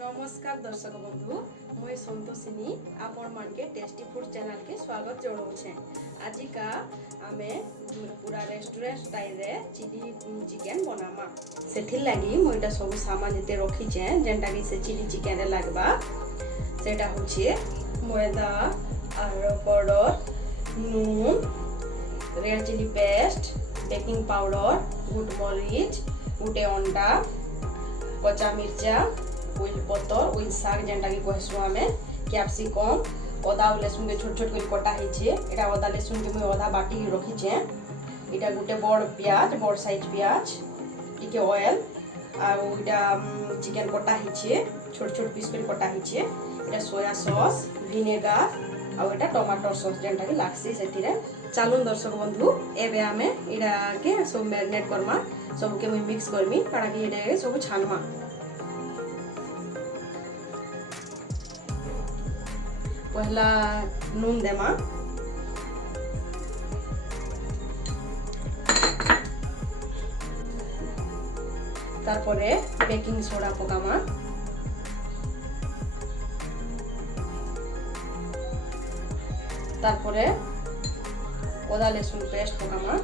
नमस्कार दर्शक बंधु मुई संतोषिनी आपण मान के टेस्टी फूड चैनल के स्वागत जनाऊे। आज का आमे पूरा रेस्टोरेंट स्टाइल रे चिली चिकेन बनामा से लगी मुझे सब सामान जिते रखीचे जेनटा कि से चिली चिकेन रे लगवा सेटा होछे मैदा और पाउडर नून red chilli paste baking powder गुड मरीच गुटे अंडा कच्चा मिर्चा उइल पतर उइल साग जेनटा कि कहसु आमे कैप्सिकम अदा लहसुन के छोट छोट कर कटा हिचे एटा अदा लहसुन के मैं अदा बाटी रखीचे एटा गुटे बड़ प्याज बड़ साइज प्याज टिके ऑयल आ एटा चिकन कटा हिचे छोट छोट पीस कर कटा हिचे एटा सोया सॉस विनेगार आ एटा टमाटो सॉस जेनटा कि लागसी सेथिरे चालून दर्शक बंधु एबे आमे एटा के सब मैरिनेट करमा सब के मैं मिक्स करमी काना कि एटा सब छानमा पहला नून देमा तारपरे बेकिंग सोडा पकामा तारपरे अदा लहसुन पेस्ट पकामा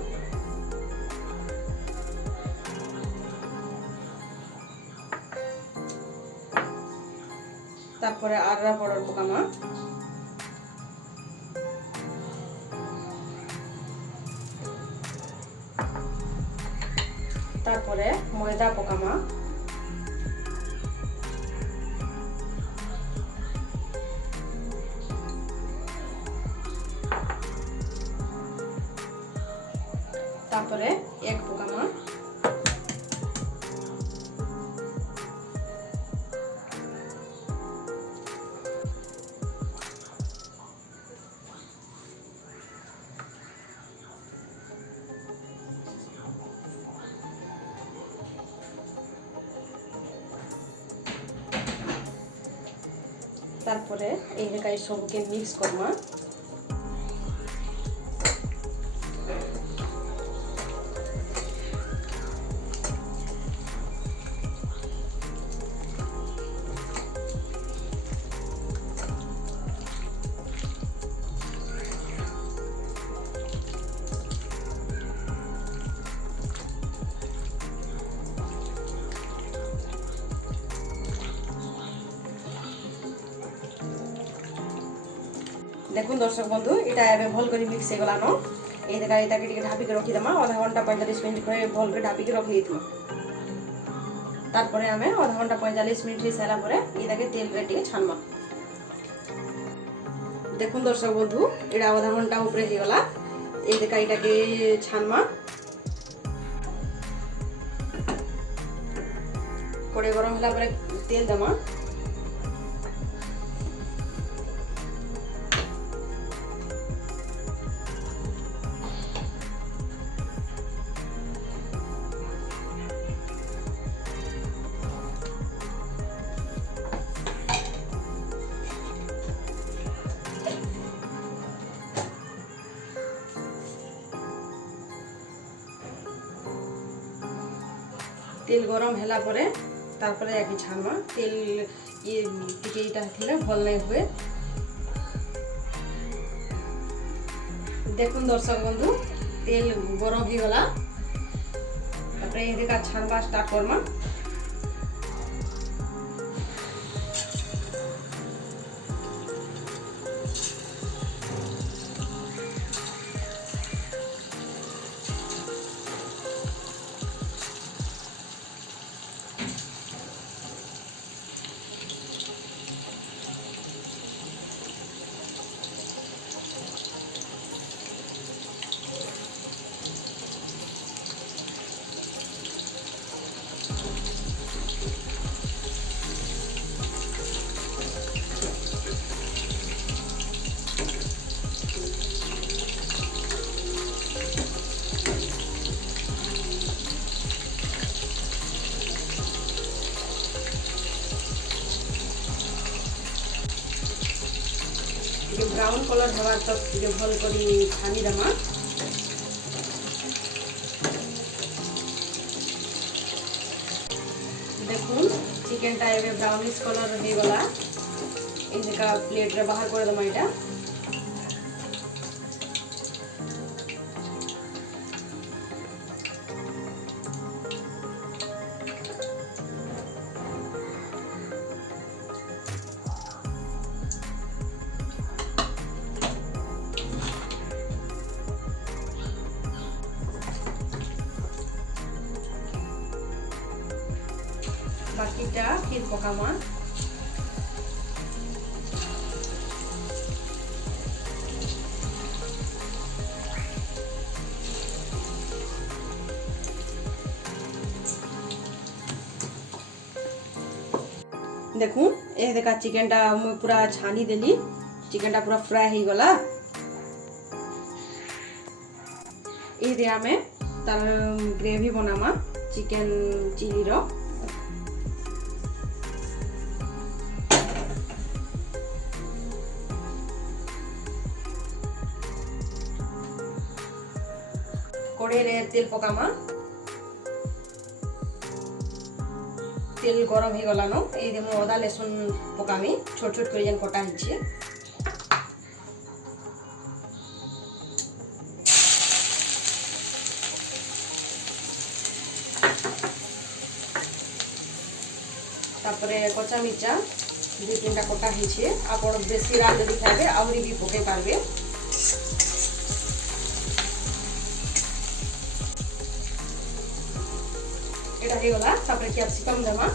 तारपरे आदा पाउडर पकामा तारपरे मैदा पकामा तारपरे एग पकामा तारपरे एई सबके मिक्स करमा देखुन दर्शक बंधु इटा एबे भल करी मिक्स हे गलानो ए देखा एटा के ढापी के रखी दमा आधा घंटा 45 मिनिट करे भल के ढापी के रखी देथमा तार परे हमें आधा घंटा 45 मिनिट रे सारा परे एटा के तेल रे टिके छानमा देखुन दर्शक बंधु एटा आधा घंटा ऊपर हे गला ए देखा एटा के छानमा कोड़े गरम होला परे तेल दमा तेल गरम हैला परे तारपरे आगे छानमा तेल ये टिके इटा थिले भल नै हुए देखुन दर्शक बंधु तेल गरम ही गला तारपरे ये देखा छानबा स्टार्ट करमा ब्राउन कलर हवा तक भल करी छानी दमा देखुन ଚିକେନଟା ଏବେ ବ୍ରାଉନିଶ କଲର ହେଇଗଲା। ଏଇକା ପ୍ଲେଟ୍ରେ ବାହାର କରିଦେମା ଏଇଟା। बाकीटा फिर पकामा। देखू ए देखा चिकेनटा मु पूरा छानी देली। चिकेनटा पूरा फ्राई हो गला। ए दे आमे तार ग्रेवी बनामा चिकेन चिली रो। कड़े रे तेल पकामा। तेल गरम हो गला नो ये मु अदा लहसुन पकामी छोट छोट कर जेन कटा हिचे। तापरे कच्चा मिर्चा 2-3टा कटा हिचे। आपण बेसी राग जदि खाइबे आउरी भी पके पारबे। एटा हे गला। तापरे कैप्सिकम देमा।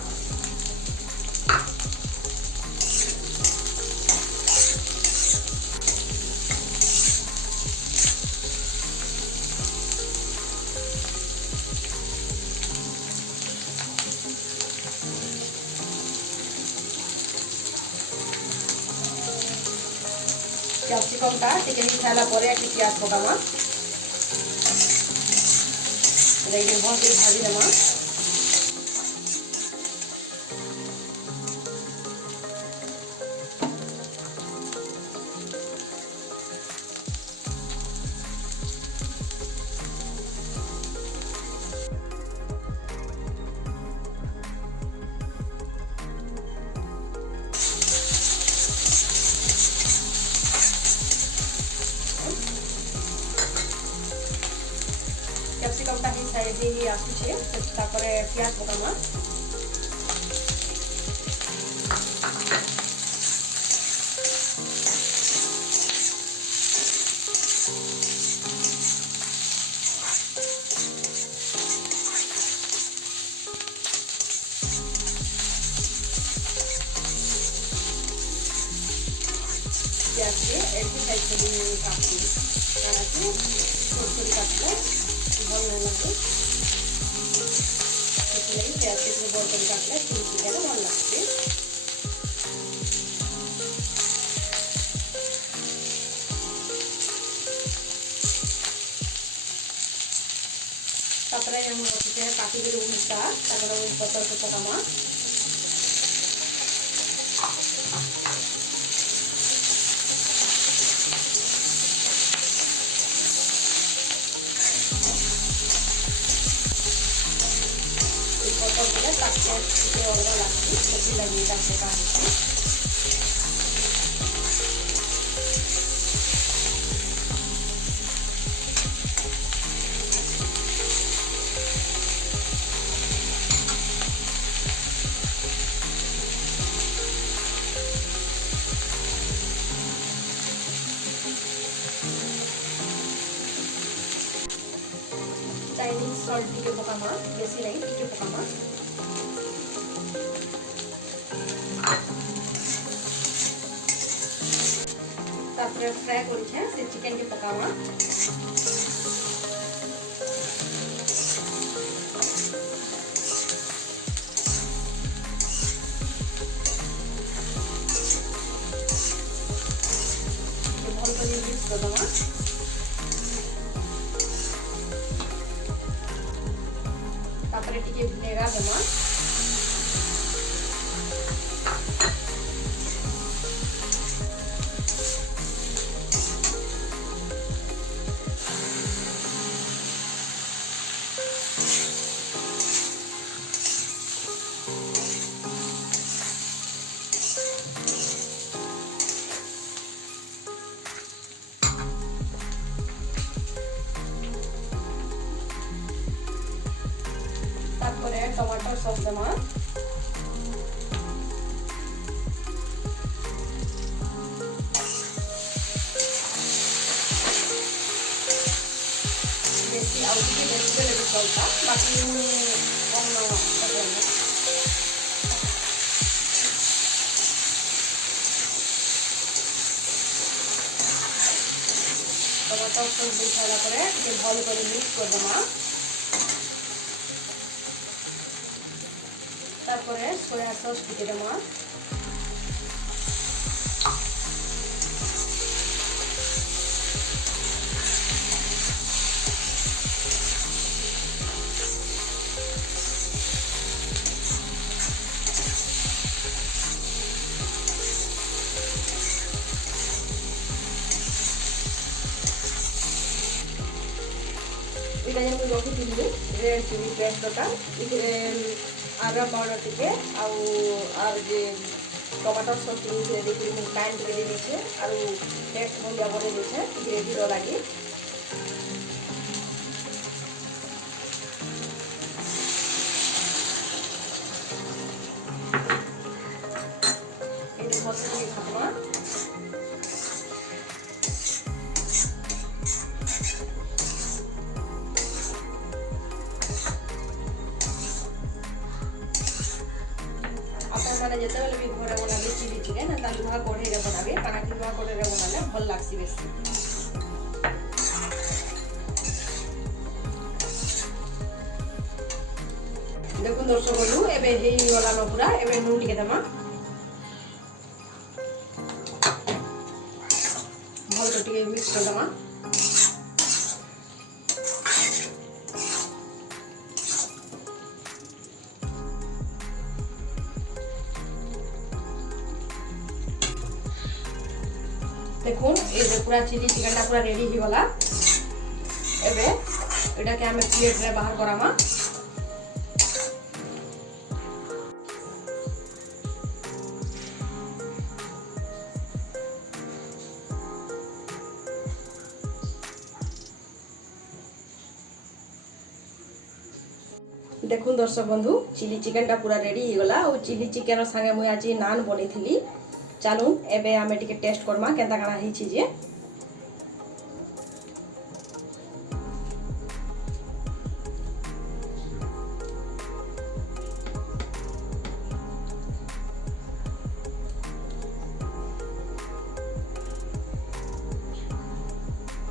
कैप्सिकम टा टिके खाइला परे कि प्याज पकामा। रेडी बहुत भाजी देमा। कैप्सिकम टा ही साइड ही आसुचे। तापरे प्याज पकामा। प्याज के एक साइड से काटती छोटी काटले भल नहीं लगे। इसलिए प्याज के बड़ कर काटले चिकेन भल लगते। तापरे हम रखते हैं काटी के उल्टा तापर पत्थर को पकामा। ताकि अलग लगती अच्छी लगी ताकि चाइनीज सॉल्ट टिके पकामा। बेसी नहीं टिके पकामा। तापरे फ्राई करिछे से चिकेन के पकामा। ये भल कर मिक्स कर दमा। तापरे टिके विनेगर देमा। टमाटर सॉस देमा। बेसी आउ टिके बेसी देले भी चलता, बाकी कम पकेना। टमाटर सॉस दे सारा परे टिके भल करे मिक्स कर देमा। तारपरे सोया सॉस टिके देमा। এটা যেমন রখিଥିଲି রেড চিলি পেস্টটা এখানে আদা পাউডার টিকে আর যে টমাটো সস দিয়ে দেখি ମୁଁ କାଇଣ୍ଡ ଟିକେ ଦେଇଛେ ଆଉ ଟେଷ୍ଟ ଭଲ ବନେଇ ଦେଇଛେ ଗ୍ରେଭିର ଲାଗି। ଏଠି ମସଲା ଖାଇବା। मैंने जिते बेले भी घरे बनाबे चिली चिकेन एंता लुहा कढ़ई रे बनाबे काना कि लुहा कढ़ई रे बनाले भल लागसी बेसी। देखो दर्शक बंधु एबे हेई गला न पूरा एबे नून टिके देमा भल तो टिके मिक्स कर देमा। देखुन ये पूरा चिली चिकेन टा पूरा रेडी ही गला। एबे एटा के हमें प्लेट रे बाहर करामा। देखुन दर्शक बंधु चिली चिकेन टा पूरा रेडी ही गला और चिली चिकेन संगे मुई आज नान बनेइथिली। चलू एबे आमे टिके टेस्ट करमा केंता काना हिची जे।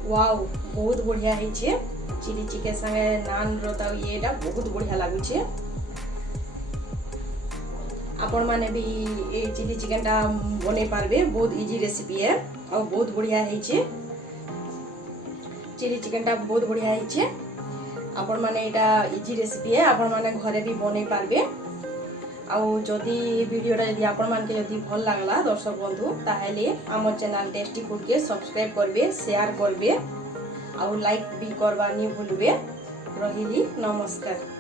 वाओ बहुत बढ़िया हिचे चिली चिकेन संगे नान रो येटा बहुत बढ़िया लागुचे। आपण माने भी ये चिली चिकेन टा बने पारबे बहुत इजी रेसिपी है और बहुत बढ़िया हिचे। चिली चिकेन टा बहुत बढ़िया हिचे। आपण माने एटा इजी रेसिपी है आपण माने घरे भी बने पारबे। आउ जदि वीडियोटा जदि आपण मान के जदि भल लागला दर्शक बंधु ताहेले आम चैनल टेस्टी फूड के सब्सक्राइब करबे शेयर करबे आउ लाइक भी करबा नि भूलबे। रहिली नमस्कार।